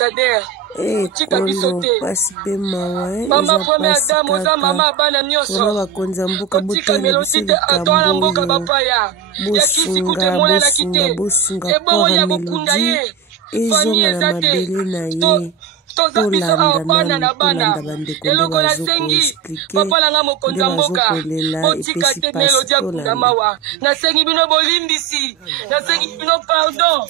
ambassadeur. Tika bisote. Mama première dame oza mama bana nyoso. Tika Mélodie te atona mboka bapaya. Ya kisi kute mona la kite. Ebo ya bokunda ye. Famille ezate. Toza biso bana na bana. Eloko na sengi. Papa langa mokonza mboka. Botika te Mélodie akunda mawa. Na sengi bino bolimbisi. Na sengi bino pardon.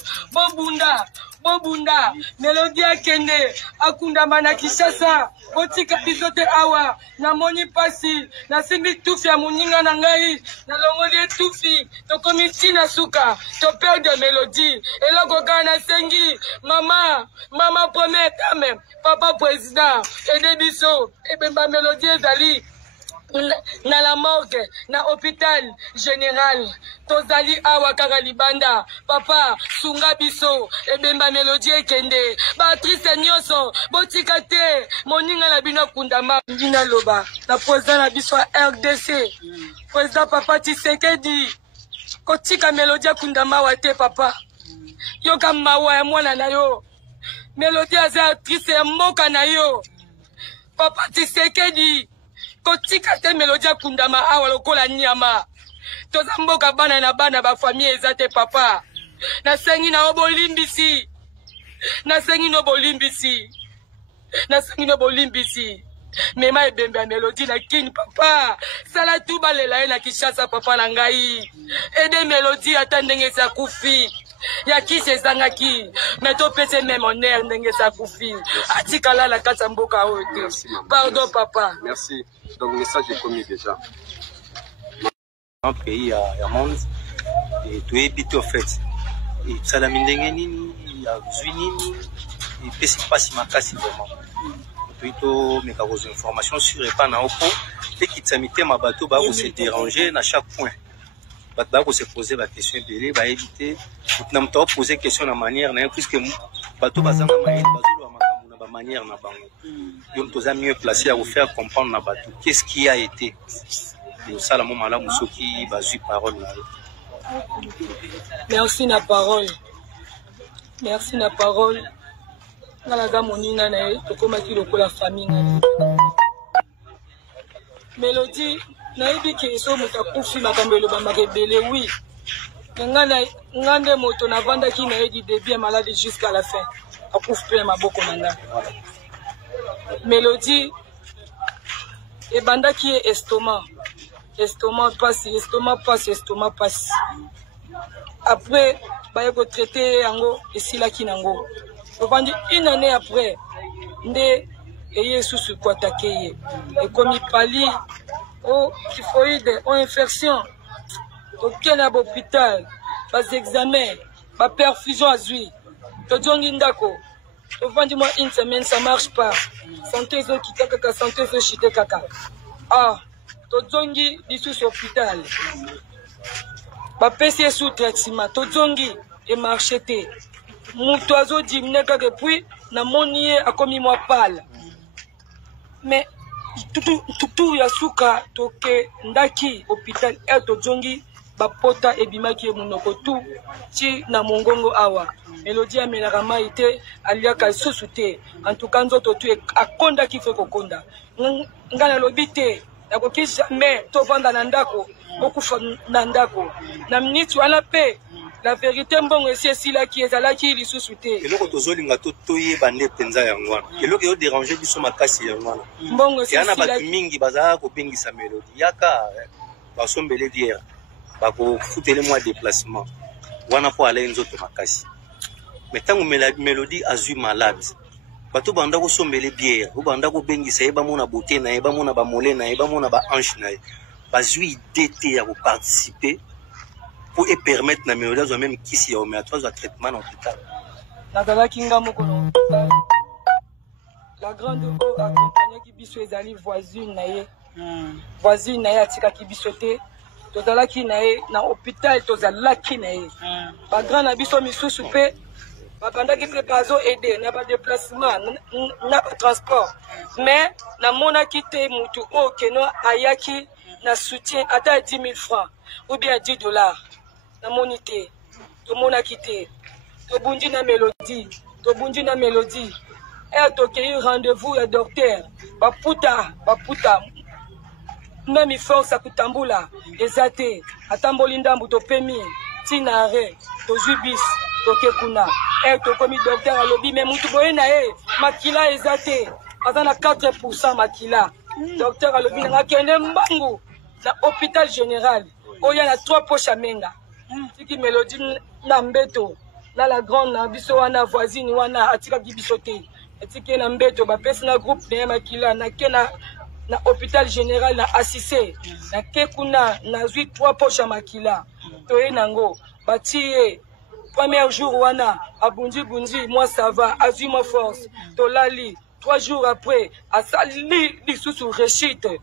Bobunda, Mélodie akende, akunda mana Kishasa, botika bisote awa, na moni pasi, na simbi tufi ya muninga na ngai, na longoli tufi, tokomi tina suka, to père de Mélodie, eloko kana sengi, mama première dame, papa président, ede biso, ebemba Mélodie ezali, na la morgue, na hôpital général, tozali awa kaka libanda, papa, sunga biso, ebemba Mélodie ekende, Patrice nyonso, botika te, moninga na bino kundama, bina loba, na président na biso RDC, président papa Tshisekedi, kotika Mélodie kundama wate papa, yoka mawa ya mwana na yo, Mélodie aza actrice ya mboka na yo, papa Tshisekedi, kotika te Mélodie kundama awa lokola nyama. Toza mboka bana na bana ba famille ezate papa. Na sengi na obolimbisi. Na sengi no bolimbisi. Na sengi no bolimbisi. Mema ebembe ya Mélodie na kini papa. Sala tu balela na Kishasa papa na ngai. Ede Mélodie ata ndenge sa kufi. Ya kisi ezangaki. Meto pese même honneur ndenge sa kufi. Atikala la kata mboka ote. Pardon papa. Merci. Donc, le message est commis déjà. Un pays à monde, et tout est bité au fait. Et ça la mindengeni, il y a Zwinini, et puis c'est pas si ma casse vraiment. Plutôt, mais quand vous avez une information sur et pas na opo, et qui t'amité ma bateau, bah, vous se déranger à chaque point. Bah, vous se poser la question de bah, éviter. Vous n'avez pas posé question de manière, puisque bateau, bah, ça m'a manière na bango. Donc nous sommes mieux placés à vous faire comprendre na bateau qu'est-ce qui a été. Et ça la moment là musoki bazui parole là. Merci na parole. Merci na parole. Na la ga moninga na to komaki lokola famille. Mélodie na yebi ke so mutakufi makambelo ba makebele oui. Ngande moto na vanda ki na yedi début malade jusqu'à la fin. Akufe maboko nanga. Mélodie et banda qui est estomac passe. Après ba yeko traiter yango esila kinango. Obandi une année après nde eye susu ko attaquer et comme il pali au typhoïde ou infection aucun à l'hôpital pas examen pas perfusion azui. Tojongi ndako. Ovandi moi une semaine ça marche pas. Santé zo kitaka santé zo chite kaka. Ah, tojongi bisu hôpital. Ba pesi sous traitement. Tojongi et marcheté. Mutu azo dimine kaka puis na monier a komi moi pâle. Mais tout ya suka toke ndaki hôpital et tojongi bapota ebimaki munoko tu ti na mongongo awa. Mélodie amelaka mai te aliaka susu te. En tout cas nzoto tu akonda ki fe kokonda. Ngana lobi te nakoki jamais tovanda na ndako okufa na ndako. Na minute wana pe la vérité mbongo esi esilaki ezalaki lisusu te. Eloko tozolinga toyeba nde penza yango wana. Eloko yo déranger biso makasi yango wana. Mbongo esi esilaki. Yana batu mingi bazala kobengisa Mélodie. Yaka basombele bière. Bako futele moi déplacement. Wana po ala nzoto makasi. Mais tant que Mélodie a eu malade, bato banda ko sombele bière, ou banda ko bengisa eba mona beauté na eba mona ba molé na eba mona ba hanche na ba zui d'été à participer pour permettre na Mélodie même qui si au mais trois traitement en hôpital. La kinga moko la grande eau accompagnée qui biso ezali voisine na ye. Voisine na ye atika ki bisoté. Tozalaki na ye na hôpital tozalaki na ye. Ba grand na biso misusu pe bakanda ki préparation aider na ba déplacement na transport. Mais na mona kité mutu o keno ayaki na soutien ata 10 000 francs ou bien $10. Na monité. To mona kité. To bundi na Mélodie. tobundi na mélodie tokei rendez-vous ya docteur baputa même force akutambula eza te atamboli ndambu topemi tina are tozwi bis toke kuna tokomi docteur alobi me mutu boye na ye makila eza te aza na 4% makila docteur alobi nanga kende mbangu na hôpital général oya na 3 poche amenga tiki mélodie na mbeto na la grande na biso wana voisine wana atikaki biso te atike na mbeto bapesi na groupe na ye makila nake na hôpital général na assisé nake kuna nazwi 3 poche ya makila toye nango batie premier jour wana abundi moi ça va azwi moi force tolali 3 jours après asali lisusu rechite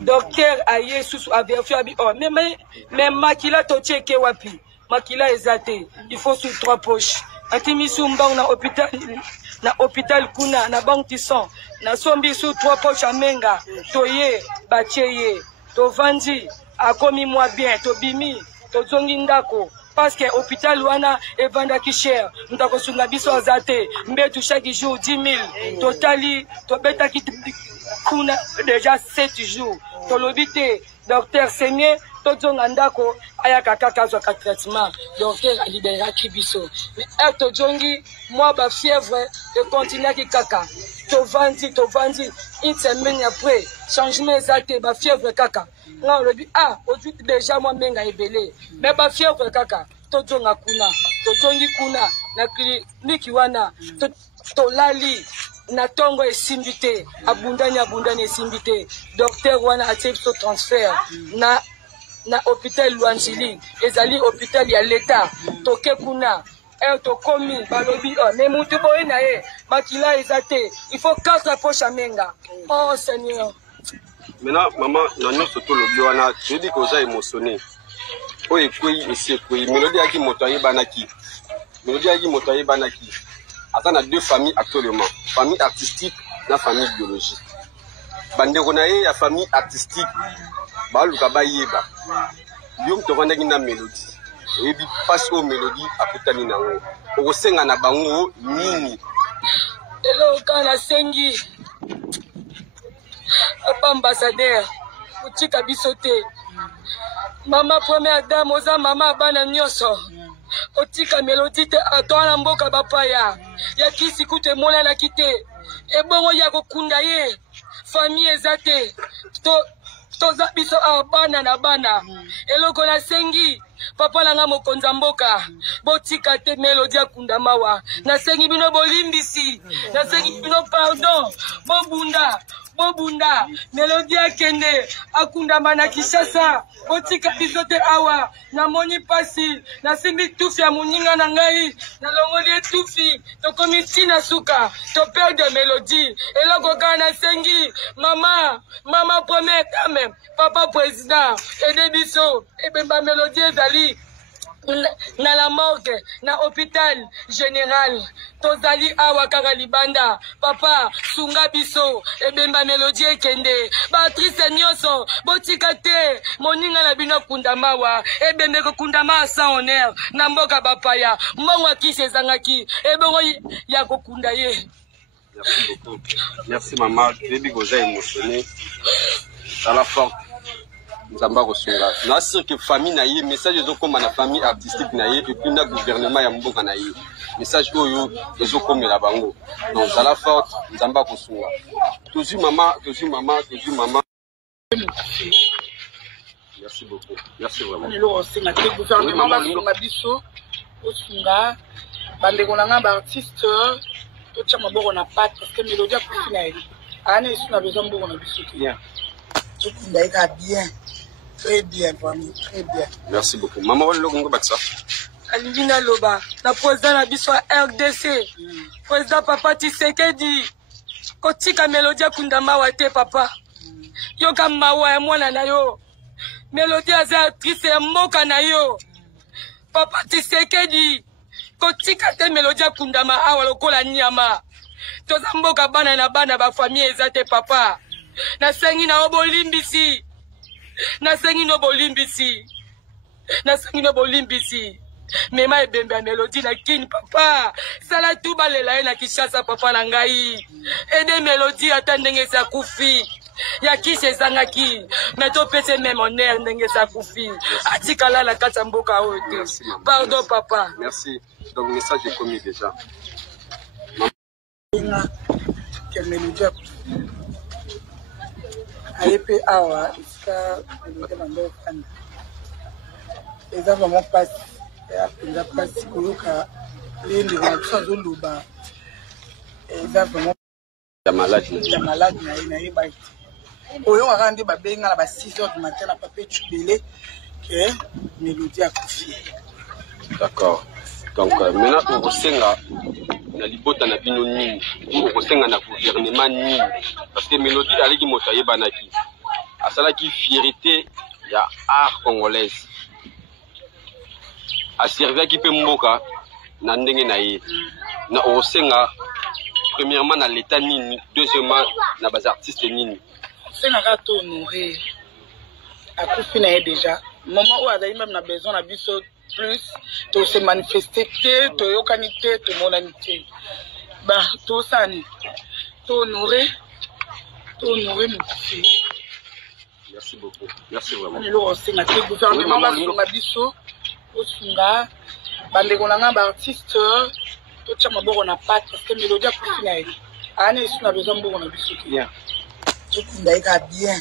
docteur aye susu averfi abi oh mais makila totieke wapi makila ezate il faut sur 3 poches akimi sumbang na hôpital kuna na banque tisson na sombi sur 3 poches amenga toye bacheye tovandi akomi moi bien tobimi tozongi ndako parce que hôpital wana evandaki cher ndako sunga biso azate mbetu chaque jour 10 000 totali tobetaki kuna déjà 7 jours tolobi te docteur Seigneur tozonga ndako ayaka kaka azwaka traitement docteur aliberaki biso mais tojongi moi ba fièvre ekontinuaki kaka tovandi une semaine après changement ezate ba fièvre kaka nga olobi ozwi déjà moi menga ebele mais ba fièvre kaka tozonga kuna tojongi kuna na kliniki wana tolali na tongo esimbi te abundani esimbi te docteur wana atie biso transfert na hôpital Luanjili ezali hôpital ya l'État toke kuna tokomi balobi mais mutu boye na ye makila eza te il faut 4 poches amenga oh Seigneur. Maintenant maman na nyonso tolobi wana toyebi koza émotionné oyo ekwei esi ekwei mélodie yaki moto ayebanaki aza na 2 familles actuellement famille artistique na famille biologique bandeko na ye ya famille artistique baluka bayeba yo tovandaki na mélodie oyebi mpasi oyo mélodie akutani nango okosenga na bango nini lelo ka nasengi papa ambassadeur kotika biso te mama première dame oza mama abana nyonso otika mélodie te atoa na mboka bapaya ya kisi kutu emonanaki te ebongo ya kokunda ye famille eza te toza biso bana na bana eloko nasengi papa nanga mokonza mboka botika te mélodie akunda mawa nasengi bino bolimbisi nasengi bino pardon bobunda mélodie akende akundama na Kinshasa botika biso te awa namoni pasi nasimbi tufi ya moninga na ngai nalongoli etufi tokomi ntina suka toperde mélodie eloko kaka nasengi mama première dame papa président ede biso ebemba mélodie ezali na la morgue na hôpital général tozali awa kaka libanda papa sunga biso ebemba mélodie ekende batrice nyonso botika te moninga na bino kundama wa ebembe kokundama sans honneur na mboka bapaya mbongo akisi ezangaki ebongo ya kokunda ye. Merci beaucoup. Merci maman, toyebi koza émotionné à la forte Nzamba kosunga na sûr que famille na ye message ezokoma na famille artistique na ye et puis na gouvernement ya mboka na ye message oyo ezokomela bango donc à la forte Nzamba kosunga tozwi mama. Merci beaucoup, merci vraiment. Lelo osenga te gouvernement basunga biso osunga bandeko nanga ba artiste totia maboko na patte parce que mélodie akufi na ye ana esu na besoin mboko na biso bien tokunda eka bien. Très bien, vraiment, très bien. Merci beaucoup. Maman, on va le ça. Alivina Loba, la président na biso RDC, président Papa Tshisekedi, kotika mélodie kunda mawa te papa. Yo kam mawa ya mwana na yo. Mélodie aza actrice ya mboka na yo. Papa Tshisekedi, kotika te mélodie kunda ma awa lokola nyama. Toza mboka bana na bana ba famille ezate papa. Na sengi na obolimbisi. Nasengi no bolimbisi. mema ebembe ya Mélodie na kini papa sala tu balela ye na Kinshasa papa na ngai ede Mélodie ata ndenge eza kufi ya kisi ezangaki me topese meme honneur ndenge eza kufi atikala na kati ya mboka oyo te pardon papa. Merci. Donc message est commis déjà. Que Mélodie aye pe awa esika Mélodie bando okanda eza vraiment pasi apenza pasi koyoka lende na biso azoloba eza vraiment ya malade na ye baiti oyokaka nde babenga na ba 6 heures du matin na pape tubele ke Mélodie akufi. D'accord. Donc maintenant okosenga na libota na bino nini okosenga na gouvernement nini parce que Mélodie aleki moto ayebanaki asalaki fierté ya art congolaise aserviaki mpe mboka na ndenge na ye na okosenga premièrement na l'état nini deuxièmement na bas artiste nini osengaka to honoré akufi na ye déjà moment oyo azali même na besoin na biso plus to se manifester te toyokani te tomonani te ba tosani to honoré mokufi. Merci beaucoup. Merci vraiment. Lelo osenga te gouvernement basunga biso osunga bandeko na nga ba artiste totia maboko na pate parce que Mélodie akufi na ye ana esu na besoin mboko na biso te bien tokundaika bien.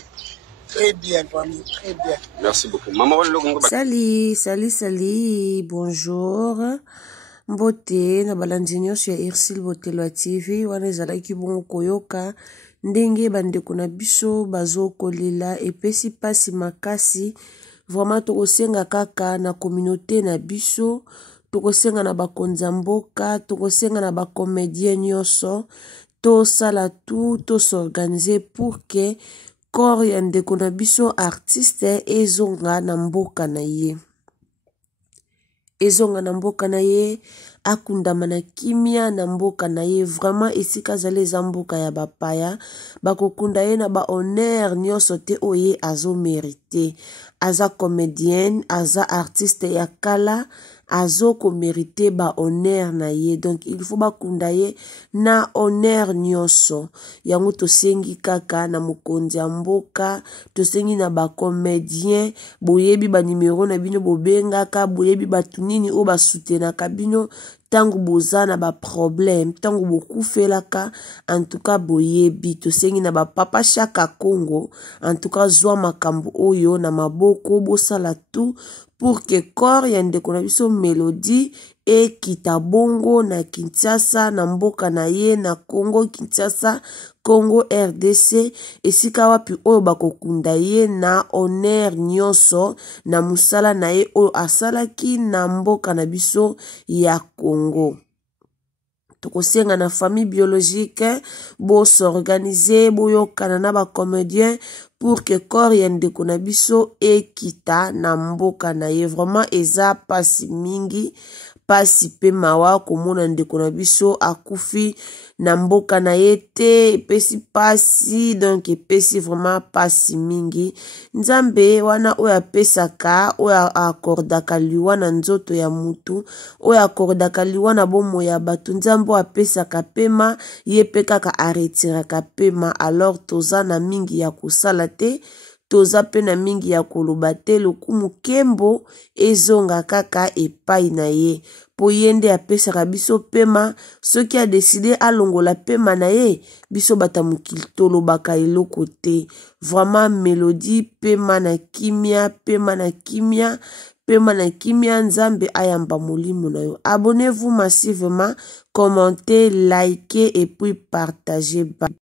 Très bien, famille, très bien. Merci beaucoup. Maman, Salut, bonjour. Mbote, na balandinyo sur Irsil Botelo TV, wana ezalaki bongo koyoka, ndenge bandeko na biso, bazo kolela, epesi pasi makasi, vraiment tokosenga kaka na communauté na biso, tokosenga na bakonza mboka, tokosenga na bacomédien nyonso, to sala tout, to s'organiser pour que corps ya ndeko na biso artiste ezonga na mboka na ye. Ezonga na mboka na ye, akundama na kimia na mboka na ye, vraiment esika zale za mboka ya bapaya, bakokunda ye na ba honneur nyonso te oye azo mérité. Aza comédienne, aza artiste ya kala, azo ko mérité ba honneur na ye. Donc il faut bakunda ye na honneur nyonso. Yango tosengi kaka na mokonzi ya mboka, tosengi na ba comédien, boyebi ba numéro na bino bobengaka, boyebi batu nini o ba soutenaka bino tangu boza na ba problème, tangu bokufelaka, en tout cas boyebi, tosengi na ba papa Chaka Congo, en tout cas zwa makambo oyo na maboko bosala tout pour que corps ya ndeko na biso Mélodie ekita bongo na Kinshasa na mboka na ye na Congo Kinshasa Congo RDC esika wapi oyo bakokunda ye na honneur nyonso na musala na ye oyo asalaki na mboka na biso ya Congo. Tokosenga na famille biologique bo s'organiser bo yokana na ba comédien pour que corps ya ndeko na biso ekita na mboka na ye. Vraiment eza pasi mingi, pasi pe mawa komona ndeko na biso akufi na mboka na ye te, epesi pasi, donc epesi vraiment pasi mingi. Nzambe wana oyo apesaka, oyo akordaka liwa na nzoto ya mutu, oyo akordaka liwa na bomo ya batu, nzambe apesaka pema, ye pe kaka aretiraka pema. Alors toza na mingi ya kosala te, toza pe na mingi ya koloba te, lokumu kembo ezonga kaka epai na ye. Po yende apesaka biso pema, soki a décidé alongola pema na ye, biso bata mukili tolobaka eloko te. Vraiment Mélodie pema na kimia, pema na kimia, pema na kimia, nzambe ayamba molimo na yo. Abonnez-vous massivement, commentez, likez et puis partagez.